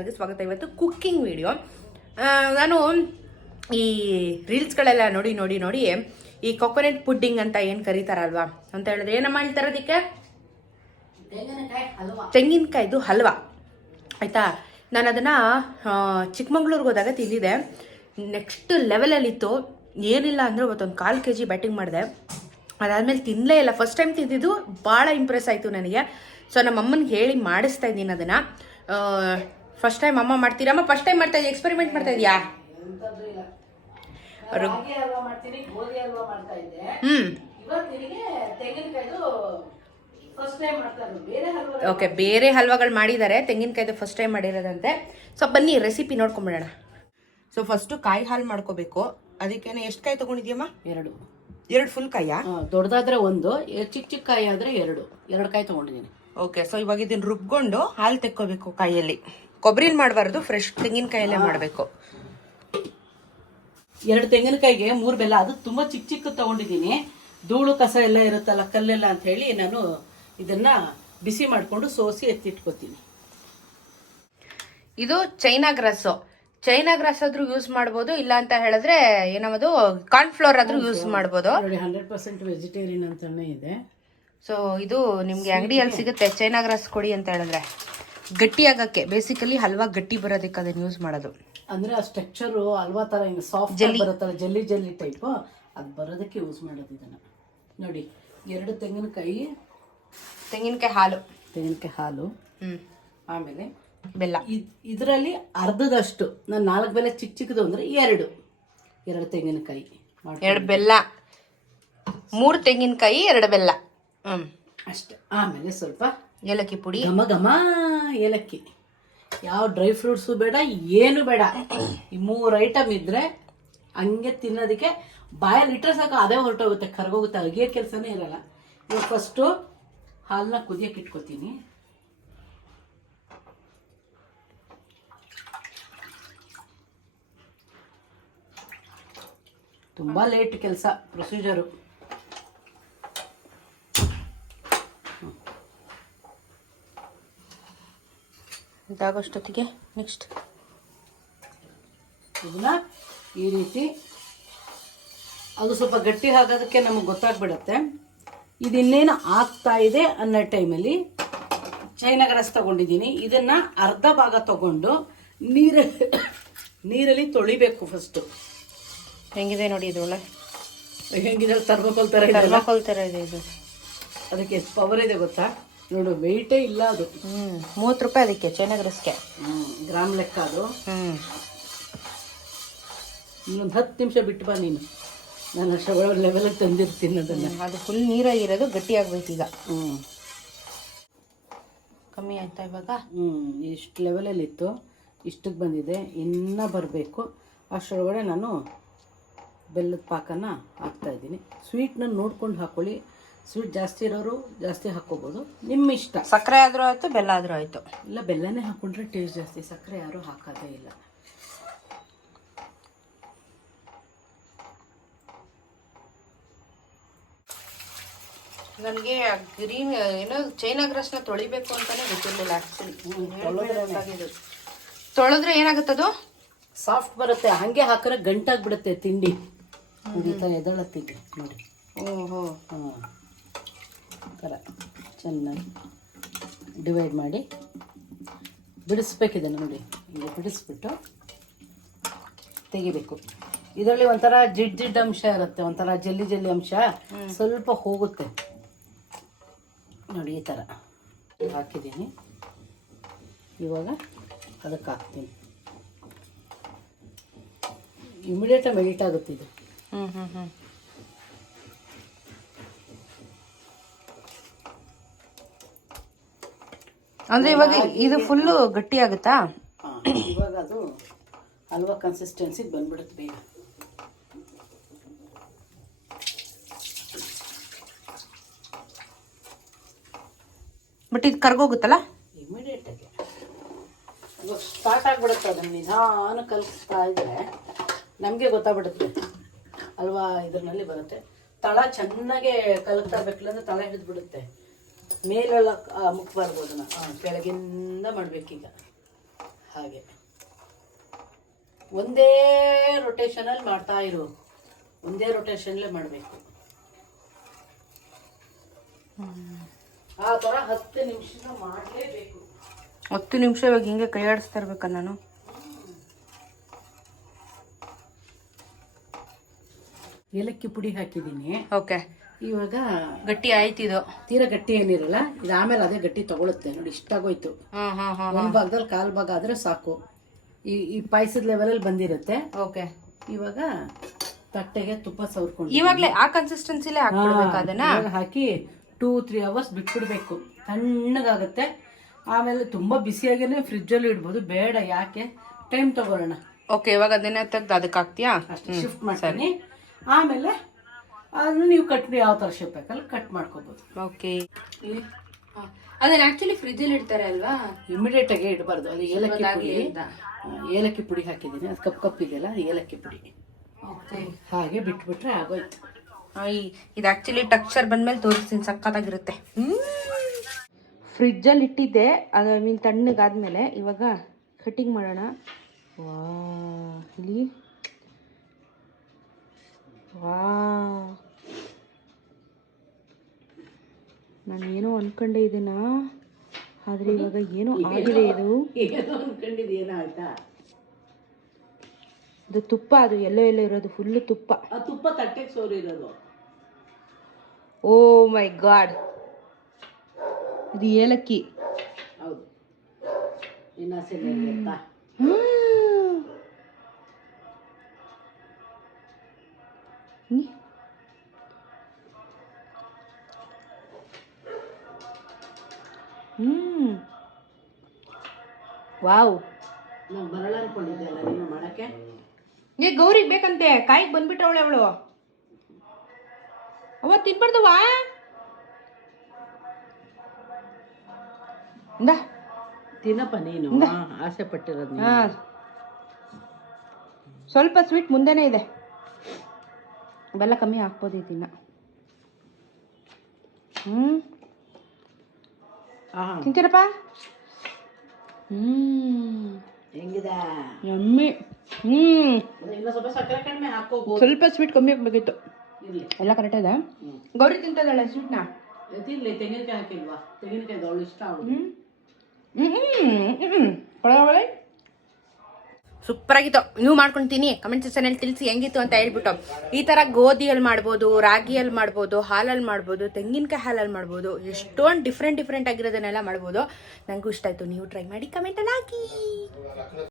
ಚಾನಲ್ಗೆ ಸ್ವಾಗತ. ಇವತ್ತು ಕುಕ್ಕಿಂಗ್ ವಿಡಿಯೋ ನಾನು ಈ ರೀಲ್ಸ್ಗಳೆಲ್ಲ ನೋಡಿ ನೋಡಿ ನೋಡಿ ಈ ಕೊಕೊನೆಟ್ ಪುಡ್ಡಿಂಗ್ ಅಂತ ಏನು ಕರೀತಾರಲ್ವಾ? ಅಂತ ಹೇಳಿದ್ರೆ ಏನಮ್ಮ ಹೇಳ್ತಾರೆ ಅದಕ್ಕೆ? ತೆಂಗಿನಕಾಯ್ದು ಹಲ್ವಾ. ಆಯಿತಾ? ನಾನು ಅದನ್ನು ಚಿಕ್ಕಮಂಗ್ಳೂರ್ಗೆ ಹೋದಾಗ ತಿಂದಿದ್ದೆ. ನೆಕ್ಸ್ಟ್ ಲೆವೆಲಲ್ಲಿತ್ತು ಏನಿಲ್ಲ ಅಂದರೆ ಇವತ್ತೊಂದು ಕಾಲು ಕೆ ಜಿ ಬ್ಯಾಟಿಂಗ್ ಮಾಡಿದೆ. ಅದಾದಮೇಲೆ ತಿನ್ನಲೇ ಇಲ್ಲ. ಫಸ್ಟ್ ಟೈಮ್ ತಿಂದಿದ್ದು ಭಾಳ ಇಂಪ್ರೆಸ್ ಆಯಿತು ನನಗೆ. ಸೊ ನಮ್ಮ ಅಮ್ಮನಿಗೆ ಹೇಳಿ ಮಾಡಿಸ್ತಾ ಇದ್ದೀನಿ ಅದನ್ನು. ಫಸ್ಟ್ ಟೈಮ್ ಅಮ್ಮ ಮಾಡ್ತೀರಮ್ಮ ಫಸ್ಟ್ ಟೈಮ್ ಮಾಡ್ತಾ ಇದೀಯ? ಎಕ್ಸ್ಪೆರಿಮೆಂಟ್ ಮಾಡ್ತಾ ಇದೀಯಾ? ಓಕೆ ಬೇರೆ ಹಲ್ವಾಗಳು ಮಾಡಿದ್ದಾರೆ ತೆಂಗಿನಕಾಯ್ದು ಫಸ್ಟ್ ಟೈಮ್ ಮಾಡಿರೋದಂತೆ. ಸೊ ಬನ್ನಿ ರೆಸಿಪಿ ನೋಡ್ಕೊಂಬಿಡೋಣ. ಸೊ ಫಸ್ಟು ಕಾಯಿ ಹಾಲು ಮಾಡ್ಕೋಬೇಕು. ಅದಕ್ಕೇನೆ ಎಷ್ಟು ಕಾಯಿ ತೊಗೊಂಡಿದ್ಯಮ್ಮ? ಎರಡು. ಎರಡು ಫುಲ್ ಕಾಯಾ? ದೊಡ್ಡದಾದ್ರೆ ಒಂದು ಚಿಕ್ಕ ಚಿಕ್ಕ ಕಾಯಿ ಆದ್ರೆ ಎರಡು. ಎರಡು ಕಾಯಿ ತಗೊಂಡಿದ್ದೀನಿ. ಓಕೆ ಸೊ ಇವಾಗ ಇದನ್ನ ರುಬ್ಕೊಂಡು ಹಾಲು ತೆಕ್ಕೋಬೇಕು ಕಾಯಲ್ಲಿ. ಕೊಬ್ಬರಿಲಿ ಮಾಡಬಾರ್ದು ಫ್ರೆಶ್ ತೆಂಗಿನಕಾಯಲ್ಲೇ ಮಾಡಬೇಕು. ಎರಡು ತೆಂಗಿನಕಾಯಿಗೆ ಮೂರು ಬೆಲ್ಲ. ಅದು ತುಂಬ ಚಿಕ್ಕ ಚಿಕ್ಕ ತಗೊಂಡಿದ್ದೀನಿ. ಧೂಳು ಕಸ ಎಲ್ಲ ಇರುತ್ತಲ್ಲ ಕಲ್ಲೆಲ್ಲ ಅಂತ ಹೇಳಿ ನಾನು ಇದನ್ನ ಬಿಸಿ ಮಾಡಿಕೊಂಡು ಸೋಸಿ ಎತ್ತಿಟ್ಕೋತೀನಿ. ಇದು ಚೈನಾ ಗ್ರಾಸು ಚೈನಾ ಗ್ರಾಸ್ ಆದ್ರೂ ಯೂಸ್ ಮಾಡ್ಬೋದು ಇಲ್ಲ ಅಂತ ಹೇಳಿದ್ರೆ ಏನದು ಕಾರ್ನ್ಫ್ಲೋರ್ ಆದ್ರೂ ಯೂಸ್ ಮಾಡ್ಬೋದು. ಹಂಡ್ರೆಡ್ ಪರ್ಸೆಂಟ್ ವೆಜಿಟೇರಿಯನ್ ಅಂತಾನೆ ಇದೆ. ಸೊ ಇದು ನಿಮ್ಗೆ ಅಂಗಡಿಯಲ್ಲಿ ಸಿಗುತ್ತೆ ಚೈನಾ ಗ್ರಾಸ್ ಕೊಡಿ ಅಂತ ಹೇಳಿದ್ರೆ. ಗಟ್ಟಿ ಆಗಕ್ಕೆ ಬೇಸಿಕಲಿ ಹಲ್ವಾ ಗಟ್ಟಿ ಬರೋದಕ್ಕೆ ಅದನ್ನ ಯೂಸ್ ಮಾಡೋದು. ಅಂದ್ರೆ ಆ ಸ್ಟ್ರಕ್ಚರ್ ಹಲ್ವಾ ತರ ಹಿಂಗೆ ಸಾಫ್ಟ್ ಬರುತ್ತಲ್ಲ ಜಲ್ಲಿ ಜಲ್ಲಿ ಟೈಪ್ ಅದು ಬರೋದಕ್ಕೆ ಯೂಸ್ ಮಾಡೋದು ಇದನ್ನ. ನೋಡಿ ಎರಡು ತೆಂಗಿನಕಾಯಿ ತೆಂಗಿನಕಾಯಿ ಹಾಲು. ತೆಂಗಿನಕಾಯಿ ಹಾಲು ಹ್ಮ್. ಆಮೇಲೆ ಬೆಲ್ಲ. ಇದರಲ್ಲಿ ಅರ್ಧದಷ್ಟು ನಾನು ನಾಲ್ಕು ಬೆಲೆ ಚಿಕ್ಕ ಚಿಕ್ಕದು ಅಂದ್ರೆ ಎರಡು ಎರಡು ತೆಂಗಿನಕಾಯಿ ಎರಡು ಬೆಲ್ಲ. ಮೂರು ತೆಂಗಿನಕಾಯಿ ಎರಡು ಬೆಲ್ಲ. ಹ್ಮ್. ಅಷ್ಟೆ. ಆಮೇಲೆ ಸ್ವಲ್ಪ ಏಲಕ್ಕಿ ಪುಡಿ. ಘಮ ಘಮ ಏಲಕ್ಕಿ. ಯಾವ ಡ್ರೈ ಫ್ರೂಟ್ಸು ಬೇಡ, ಏನು ಬೇಡ. ಈ ಮೂರು ಐಟಮ್ ಇದ್ರೆ ಹಂಗೆ ತಿನ್ನೋದಕ್ಕೆ ಬಾಯಲ್ಲಿ ಇಟ್ಟರೆ ಸಾಕು, ಅದೇ ಹೊರಟೋಗುತ್ತೆ, ಕರ್ಗೋಗುತ್ತೆ ಅಡುಗೆ ಕೆಲಸನೇ ಇರಲ್ಲ. ಇವಾಗ ಫಸ್ಟು ಹಾಲನ್ನ ಕುದಿಯೋಕೆ ಇಟ್ಕೊತೀನಿ ತುಂಬ ಲೇಟ್ ಕೆಲಸ ಪ್ರೊಸೀಜರು ಇದಾಗೋಷ್ಟೊತ್ತಿಗೆ ನೆಕ್ಸ್ಟ್. ಇದನ್ನ ಈ ರೀತಿ ಅದು ಸ್ವಲ್ಪ ಗಟ್ಟಿ ಆಗೋದಕ್ಕೆ ನಮಗೆ ಗೊತ್ತಾಗ್ಬಿಡತ್ತೆ. ಇದು ಇನ್ನೇನು ಆಗ್ತಾ ಇದೆ ಅನ್ನೋ ಟೈಮಲ್ಲಿ ಚೈನಾ ಗ್ರಾಸ್ ತಗೊಂಡಿದ್ದೀನಿ. ಇದನ್ನ ಅರ್ಧ ಭಾಗ ತಗೊಂಡು ನೀರಲ್ಲಿ ನೀರಲ್ಲಿ ತೊಳಿಬೇಕು ಫಸ್ಟು ಹೆಂಗಿದೆ ನೋಡಿ ಇದು ಒಳ್ಳೆ ಹೆಂಗಿದೆ? ತರ್ಬೇಕಲ್ ಥರ ಇದೆ ಥರ್ಮಾಕೋಲ್ ಥರ ಇದೆ ಇದು. ಅದಕ್ಕೆ ಎಷ್ಟು ಪವರ್ ಇದೆ ಗೊತ್ತಾ? ನೋಡು ವೆಯ್ಟೇ ಇಲ್ಲ ಅದು. ಹ್ಮ್ ಮೂವತ್ತು ರೂಪಾಯಿ ಅದಕ್ಕೆ ಚೆನ್ನಾಗಿರಿಸ್ಕೆ ಗ್ರಾಮ್ ಲೆಕ್ಕ ಅದು. ಹ್ಞೂ ಇನ್ನೊಂದು ಹತ್ತು ನಿಮಿಷ ಬಿಟ್ಟು ಬಾ ನೀನು. ನಾನು ಅಷ್ಟು ಲೆವೆಲಲ್ಲಿ ತಂದಿರ್ತೀನಿ ಅದನ್ನು. ಅದು ಫುಲ್ ನೀರಾಗಿರೋದು ಗಟ್ಟಿ ಈಗ. ಹ್ಞೂ ಕಮ್ಮಿ ಆಯ್ತಾ ಇವಾಗ? ಹ್ಞೂ ಇಷ್ಟು ಲೆವೆಲಲ್ಲಿ ಇತ್ತು. ಇಷ್ಟಕ್ಕೆ ಬಂದಿದೆ. ಇನ್ನೂ ಬರಬೇಕು. ಅಷ್ಟರೊಳಗಡೆ ನಾನು ಬೆಲ್ಲದ ಪಾಕನ ಹಾಕ್ತಾಯಿದ್ದೀನಿ ಸ್ವೀಟ್ನ ನೋಡ್ಕೊಂಡು ಹಾಕ್ಕೊಳ್ಳಿ ಸ್ವೀಟ್ ಜಾಸ್ತಿ ಇರೋರು ಜಾಸ್ತಿ ಹಾಕ್ಕೋಬೋದು ನಿಮ್ಮ ಇಷ್ಟ? ಸಕ್ಕರೆ ಆದ್ರೂ ಆಯ್ತು ಬೆಲ್ಲ ಆದ್ರೂ ಆಯ್ತು. ಇಲ್ಲ ಬೆಲ್ಲನೇ ಹಾಕ್ಕೊಂಡ್ರೆ ಟೇಸ್ಟ್ ಜಾಸ್ತಿ. ಸಕ್ಕರೆ ಯಾರೂ ಹಾಕೋದೇ ಇಲ್ಲ. ನನಗೆ ಗ್ರೀನ್ ಏನೋ ಚೈನಾ ಗ್ರಾಸ್ನ ತೊಳಿಬೇಕು ಅಂತಾನೆ ಗೊತ್ತಿರಲಿಲ್ಲ ಆಕ್ಚುಲಿ ತೊಳೆದ್ರೆ ಏನಾಗುತ್ತದು ಸಾಫ್ಟ್ ಬರುತ್ತೆ. ಹಾಗೆ ಹಾಕಿದ್ರೆ ಗಂಟಾಗ್ಬಿಡುತ್ತೆ ತಿಂಡಿ. ಎದಳ ತಿಂಡಿ ನೋಡಿ. ಓಹೋ. ಹಾಂ ಥರ ಚೆನ್ನಾಗಿ ಡಿವೈಡ್ ಮಾಡಿ ಬಿಡಿಸ್ಬೇಕಿದೆ ನೋಡಿ. ಹಿಂಗೆ ಬಿಡಿಸ್ಬಿಟ್ಟು ತೆಗಿಬೇಕು. ಇದರಲ್ಲಿ ಒಂಥರ ಜಿಡ್ ಜಿಡ್ ಅಂಶ ಇರುತ್ತೆ ಒಂಥರ ಜಲ್ಲಿ ಜಲ್ಲಿ ಅಂಶ. ಸ್ವಲ್ಪ ಹೋಗುತ್ತೆ. ನೋಡಿ ಈ ಥರ ಹಾಕಿದ್ದೀನಿ. ಇವಾಗ ಅದಕ್ಕೆ ಹಾಕ್ತೀನಿ. ಇಮಿಡಿಯೇಟಾಗಿ ಮೆಲ್ಟ್ ಆಗುತ್ತೆ ಇದು. ಹ್ಮ್ ಹ್ಮ್. ಅಂದ್ರೆ ಇವಾಗ ಇದು ಫುಲ್ಲು ಗಟ್ಟಿ ಆಗುತ್ತಾ? ಹಾ, ಇವಾಗ ಅದು ಹಲ್ವಾ ಕನ್ಸಿಸ್ಟೆನ್ಸಿಗೆ ಬಂದ್ಬಿಡುತ್ತೆ ಬೇಗ. ಬಟ್ ಇದು ಕರ್ಗೋಗುತ್ತಲ್ಲ? ಇಮಿಡಿಯೇಟ್ ಆಗಿ. ಇವಾಗ ಸ್ಟಾರ್ಟ್ ಆಗ್ಬಿಡುತ್ತೆ ಅದನ್ನ ನಿಧಾನ ಕಲಿಸ್ತಾ ಇದ್ರೆ ನಮಗೆ ಗೊತ್ತಾಗ್ಬಿಡುತ್ತೆ. ಅಲ್ವಾ ಇದರಲ್ಲಿ ಬರುತ್ತೆ. ತಳ ಚೆನ್ನಾಗೆ ಕಲಕ್ತಾ ಇರ್ಬೇಕಿಲ್ಲ ತಳ ಹಿಡಿದ್ಬಿಡುತ್ತೆ. ಮೇಲೆಲ್ಲ ಮುಕ್ಬಾರ್ಬೋದು ನಾವು ಕೆಳಗಿಂದ ಮಾಡ್ಬೇಕೀಗ. ಹಾಗೆ. ಒಂದೇ ರೊಟೇಷನಲ್ಲಿ ಮಾಡ್ತಾ ಇರು. ಒಂದೇ ರೊಟೇಷನ್ಲೇ ಮಾಡಬೇಕು. ಆ ಥರ ಹತ್ತು ನಿಮಿಷ ಮಾಡಲೇಬೇಕು. ಹತ್ತು ನಿಮಿಷ ಇವಾಗ ಹಿಂಗೆ ಕೈ ಆಡಿಸ್ತಾ ಇರ್ಬೇಕ ನಾನು. ಏಲಕ್ಕಿ ಪುಡಿ ಹಾಕಿದ್ದೀನಿ. ಓಕೆ. ಇವಾಗ ಗಟ್ಟಿ ಆಯ್ತು ಇದು. ತೀರಾ ಗಟ್ಟಿ ಏನಿರಲ್ಲ ಇದು ಆಮೇಲೆ ಅದೇ ಗಟ್ಟಿ ತಗೊಳುತ್ತೆ. ನೋಡಿ ಇಷ್ಟಾಗೋಯ್ತು ಹಾಂ ಹಾಂ ಒಂದು ಭಾಗದಲ್ಲಿ ಕಾಲ್ ಭಾಗ ಆದ್ರೆ ಸಾಕು. ಈ ಈ ಪಾಯಸದ ಲೆವೆಲಲ್ಲಿ ಬಂದಿರುತ್ತೆ. ಓಕೆ. ಇವಾಗ ತಟ್ಟೆಗೆ ತುಪ್ಪ ಸವರ್ಕೊಂಡು. ಇವಾಗಲೇ ಆ ಕನ್ಸಿಸ್ಟೆನ್ಸಿಲೇ ಹಾಕ್ಬಿಡ್ಬೇಕು ಅದನ್ನ? ಹಾಕಿ ಟೂ ತ್ರೀ ಅವರ್ಸ್ ಬಿಟ್ಬಿಡ್ಬೇಕು. ತಣ್ಣಗಾಗುತ್ತೆ. ಆಮೇಲೆ ತುಂಬ ಬಿಸಿಯಾಗೇನೆ ಫ್ರಿಜ್ಜಲ್ಲಿ ಇಡ್ಬೋದು. ಬೇಡ ಯಾಕೆ? ಟೈಮ್ ತಗೊಳ್ಳೋಣ. ಓಕೆ ಇವಾಗ ಅದನ್ನೇ ತೆಗ್ದು ಅದಕ್ಕೆ ಹಾಕ್ತೀಯಾ? ಅಷ್ಟೇ ಶಿಫ್ಟ್ ಮಾಡ್ತೀನಿ. ಆಮೇಲೆ ಅದನ್ನ ನೀವು ಕಟ್ ಯಾವ ಥರ ಶೇಪ್ ಬೇಕಲ್ಲ ಕಟ್ ಮಾಡ್ಕೋಬೋದು. ಓಕೆ ಅದನ್ನ ಆಕ್ಚುಲಿ ಫ್ರಿಜ್ಜಲ್ಲಿ ಇಡ್ತಾರೆ ಅಲ್ವಾ? ಇಮಿಡಿಯೇಟ್ ಆಗಿ ಇಡಬಾರ್ದು. ಅದು ಏಲಕ್ಕಿ ಪುಡಿ. ಏಲಕ್ಕಿ ಪುಡಿ ಹಾಕಿದ್ದೀನಿ. ಅದು ಕಪ್ ಕಪ್ ಇದೆಯಲ್ಲ ಅದು ಏಲಕ್ಕಿ ಪುಡಿ. ಹಾಗೆ ಬಿಟ್ಬಿಟ್ರೆ ಆಗೋಯ್ತು. ಇದು ಆಕ್ಚುಲಿ ಟೆಕ್ಸ್ಚರ್ ಬಂದ್ಮೇಲೆ ತೋರಿಸ್ತೀನಿ ಸಖತ್ತಾಗಿರುತ್ತೆ. ಫ್ರಿಜ್ಜಲ್ಲಿ ಇಟ್ಟಿದ್ದೆ ಅದು ಐ ಮೀನ್ ತಣ್ಣಗಾದ್ಮೇಲೆ ಇವಾಗ ಕಟಿಂಗ್ ಮಾಡೋಣ. ವಾ ಇಲ್ಲಿ. ನಾನು ಏನೋ ಅನ್ಕೊಂಡೆ ಇದನ್ನ ಆದ್ರೆ ಇವಾಗ ಏನೋ ಆಗಿದೆ ಇದು. ಏನೋ ಆಯ್ತಾ ಇದು ತುಪ್ಪ ಅದು ಎಲ್ಲೋ ಎಲ್ಲೋ ಇರೋದು ಫುಲ್ಲು ತುಪ್ಪ. ತುಪ್ಪ ತಟ್ಟೆಗೆ ಸೋರಿರೋದು. ಓ ಮೈ ಗಾಡ್. ಇದು ಏಲಕ್ಕಿ. ಹೌದು. ಇನ್ನ ವಾವ್. ನೀ ಬರಲ್ಲ ಅನ್ಕೊಂಡಿದ್ದೆ ಅಲ್ಲ ನೀನು ಮಾಡಕ್ಕೆ? ಏ ಗೌರಿಗೆ ಬೇಕಂತೆ. ಕಾಯಿಗೆ ಬಂದ್ಬಿಟ್ಟವಳೆ ಅವಳು. ಅವ ತಿನ್ಬಾರ್ದವಾ ಇಂದ. ತಿನ್ನಪ್ಪ ನೀನು. ಆಸೆ ಪಟ್ಟಿರೋದು ನೀನು. ಹಾ. ಸ್ವಲ್ಪ ಸ್ವೀಟ್ ಮುಂದೆನೇ ಇದೆ. ಬೆಲ್ಲ ಕಮ್ಮಿ ಹಾಕ್ಬೋದು ಇದನ್ನ ಹ್ಮ್. ಆಹಾ ತಿಂತೀರಪ್ಪ? ಹ್ಮ್. ಹೆಂಗಿದೆ? ಯಮ್ಮಿ ಹ್ಮ್. ಇನ್ನು ಸ್ವಲ್ಪ ಸಕ್ಕರೆ ಕಡಿಮೆ ಹಾಕೋಬಹುದು ಸ್ವಲ್ಪ ಸ್ವೀಟ್ ಕಮ್ಮಿ ಹಾಕ್ಬೇಕಿತ್ತು ಎಲ್ಲ ಕರೆಕ್ಟ್ ಇದೆ? ಗೌರಿ ತಿಂತದಲ್ಲ ಸ್ವೀಟ್ನ ತಿನ್ಲಿ ತೆಂಗಿನಕಾಯಿ ಹಾಕಿಲ್ವಾ? ತೆಂಗಿನಕಾಯಿ ಅವಳು ಇಷ್ಟ ಅವಳು ಹ್ಮ್. ಹ್ಮ್ ಹ್ಮ್ ಒಳಗೆ ಸೂಪರ್ ಆಗಿತ್ತು. ನೀವು ಮಾಡ್ಕೊಳ್ತೀನಿ ಕಮೆಂಟ್ ಸೆಕ್ಷನಲ್ಲಿ ತಿಳಿಸಿ ಹೆಂಗಿತ್ತು ಅಂತ ಹೇಳ್ಬಿಟ್ಟು. ಈ ಥರ ಗೋಧಿಯಲ್ಲಿ ಮಾಡ್ಬೋದು ರಾಗಿಯಲ್ಲಿ ಮಾಡ್ಬೋದು ಹಾಲಲ್ಲಿ ಮಾಡ್ಬೋದು, ತೆಂಗಿನಕಾಯಿ ಹಾಲಲ್ಲಿ ಮಾಡ್ಬೋದು, ಎಷ್ಟೊಂದು ಡಿಫ್ರೆಂಟ್ ಡಿಫ್ರೆಂಟ್ ಆಗಿರೋದನ್ನೆಲ್ಲ ಮಾಡ್ಬೋದು. ನನಗೂ ಇಷ್ಟ ಆಯಿತು. ನೀವು ಟ್ರೈ ಮಾಡಿ ಕಮೆಂಟಲ್ಲಿ ಹಾಕಿ.